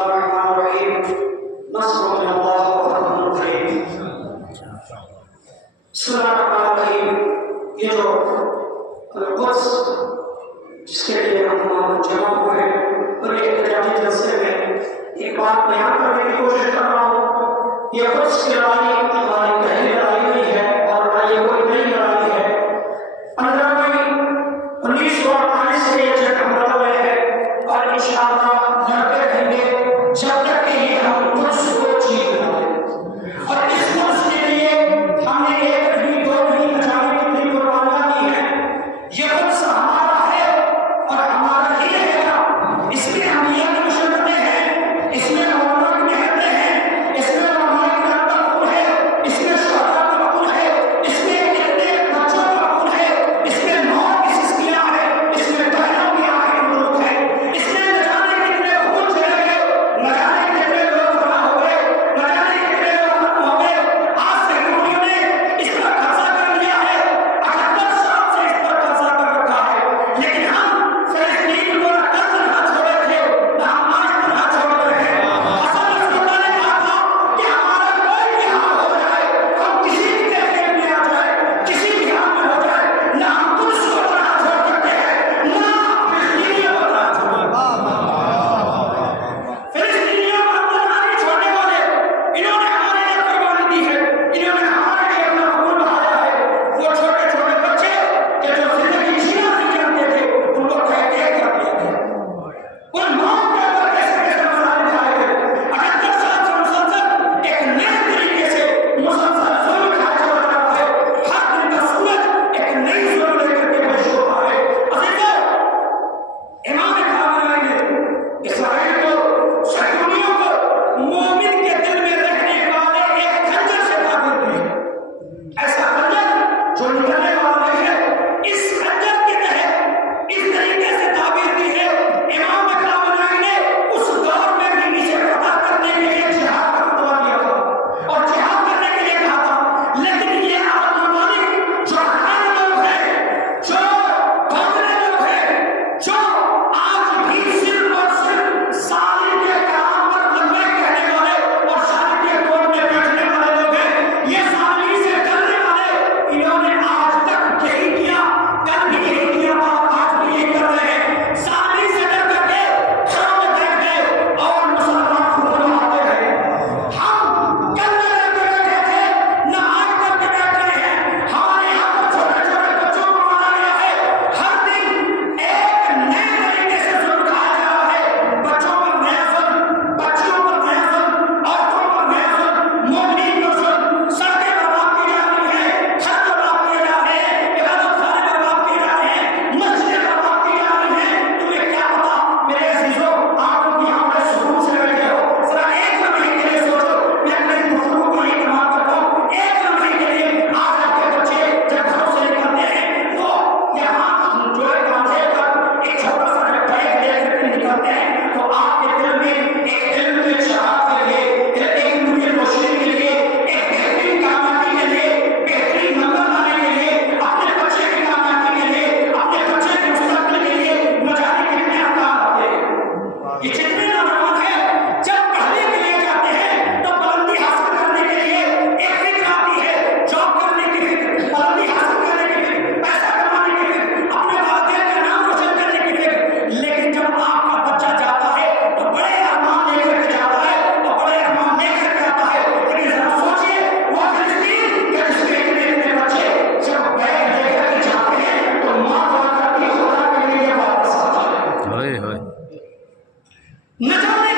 الله الرحمن الرحيم نصر من الله وفتح قريب. بسم الله الرحمن الرحیم. یہ جو القدس جس کے لیے ہم جمع ہوئے اور ایک احتجاجی جلسے میں ایک بات بیان کرنے کی کوشش کر رہا ہوں. یہ قدس کی لڑائی ہماری پہلی لڑائی نہیں ہے اور لڑائی کوئی نئی لڑائی ہے. 15 مئی 1948 سے یہ جنگ ہم لڑ رہے ہیں اور انشاءاللہ لڑتے رہیں گے جب تک کہ یہ ہم قدس کو جیت نہ لیں. اور اس قدس کے لیے ہم نے ایک نہیں دو نہیں نہ جانے کتنی قربانیاں دی ہیں. یہ قدس ہمارا ہے اور ہمارا ہی رہے گا. اس میں ہم یہ کوشش کرتے ہیں, اس میں علماء کی محنتیں ہیں, اس میں علماء کی قبول ہے, اس میں شہداء کا قبول ہے, اس میں کتنے بچوں کا قبول ہے, اس میں موت کی سسکیاں ہیں, اس میں بہنوں کی آنکھیں ملوک ہیں, اس میں نہ جانے کتنے خون چلے گئے, نہ جانے کتنے لوگ فنا ہو گئے, نہ جانے کتنے لوگ ختم ہو گئے. آج سے یہودیوں نے اس پر قبضہ کر لیا ہے, 78 سال سے اس پر قبضہ کر رکھا ہے. لیکن ہم فلسطین کو نہ کل تنہا چھوڑے تھے نہ ہم آج تنہا چھوڑ رہے ہیں. حسن رسول اللہ نے کہا تھا کہ ہمارا کوئی بھی حال ہو جائے, ہم کسی بھی کیفیت میں آ جائے, کسی بھی حال میں ہو جائے, نہ ہم قدس کو تنہا چھوڑ سکتے ہیں نہ فلسطینیوں کو تنہا چھوڑ. فلسطینیوں کو ہم تنہا نہیں چھوڑنے والے. انہوں نے ہمارے لیے قربانی دی ہے, انہوں نے ہمارے لیے اپنا خون بہایا ہے. وہ چھوٹے چھوٹے بچے کہ جو زندگی جینا نہیں جانتے تھے ان کو قید کر دیا گیا. ان موت کے اوپر کیسے کیسے مسائل اٹھائے گئے. 78 سال سے مسلسل ایک نئے طریقے سے مسلسل ظلم کھایا جا رہا ہے. ہر دن کا سورج ایک نئی ظلم لے کر کے پیش ہو رہا ہے. عزیزو, امام خامنہئی نے اسرائیل کو, صہیونیوں کو مومن کے دل میں رہنے والے ایک خنجر سے تعبیر دی ہے. ایسا خنجر جو نکلنے والا نہیں ہے, اس خنجر کے تحت اس طریقے سے تعبیر دی ہے. امام خامنہئی نے اس دور میں بھی اسے فتح کرنے کے لیے جہاد کا فتویٰ دیا تھا اور جہاد کرنے کے لیے کہا تھا. لیکن یہ عرب ممالک جو ہر لوگ ہیں, جو بھونکنے لوگ ہیں, جو آج بھی صرف اور صرف ظالم کے کلام پر لمبے کہنے والے اور ظالم کے کوٹ میں بیٹھنے والے لوگ ہیں, یہ ظالمی سے ڈرنے والے, انہوں نے آج تک یہی کیا, کل بھی یہی کیا تھا, آج بھی یہی کر رہے ہیں. ظالمی سے ڈر کر کے گھروں میں بیٹھ گئے اور مسلمان خود بناتے رہے. ہم کل میں ڈر کے بیٹھے تھے, نہ آج ڈر کے بیٹھ رہے ہیں. ہمارے یہاں پر چھوٹے چھوٹے بچوں کو مارا گیا ہے. ہر دن ایک نئے طریقے سے ظلم کھایا جا رہا ہے. بچوں پر نیا ظلم, بچیوں پر نیا ظلم, عورتوں پر نیا ظلم, مومنین پر ظلم. سڑکیں برباد کی جا رہی ہیں, گھر برباد کیے جا رہے ہیں, عبادت خانے برباد کیے جا رہے ہیں, مسجدیں برباد کی جا رہی ہیں. تمہیں کیا پتا میرے عزیزو, آپ لوگ یہاں پر سکون سے بیٹھے ہو, ذرا ایک لمحے کے لیے سوچو. میں اپنی گفتگو کو یہی تمام کرتا ہوں, ایک لمحے کے لیے آج آپ کے بچے جب گھروں سے نکلتے ہیں تو یہاں جو ایک کانٹے پر ایک چھوٹا سا جب بیگ لے کر کے نکلتے ہیں تو آپ کے دل میں ایک علم کے چراغ کے لیے, ایک نور کی روشنی کے لیے, ایک بہترین کامیابی کے لیے, بہترین نمبر لانے کے لیے, اپنے بچے کی کامیابی کے لیے, اپنے بچے کے مستقبل کے لیے نہ جانے کتنے احکام آتے ہیں. یہ جتنے نوجوان ہیں جب پڑھنے کے لیے جاتے ہیں تو بلندی حاصل کرنے کے لیے ایک فکر آتی ہے, جاب کرنے کی فکر, بلندی حاصل کرنے کی فکر, پیسہ کمانے کی فکر, اپنے والدین کا نام روشن کرنے کی فکر. لیکن جب آپ کا بچہ جاتا ہے تو بڑے ارمان لے کر کے جاتا ہے, تو بڑے ارمان لے کر کے آتا ہے. لیکن ذرا سوچیے, وہ فلسطین کے جس میں اتنے بچے جب بیگ لے کر کے جاتے ہیں تو ماں دعا کرتی ہے خدا کے لیے واپس آ جائے. نہ جانے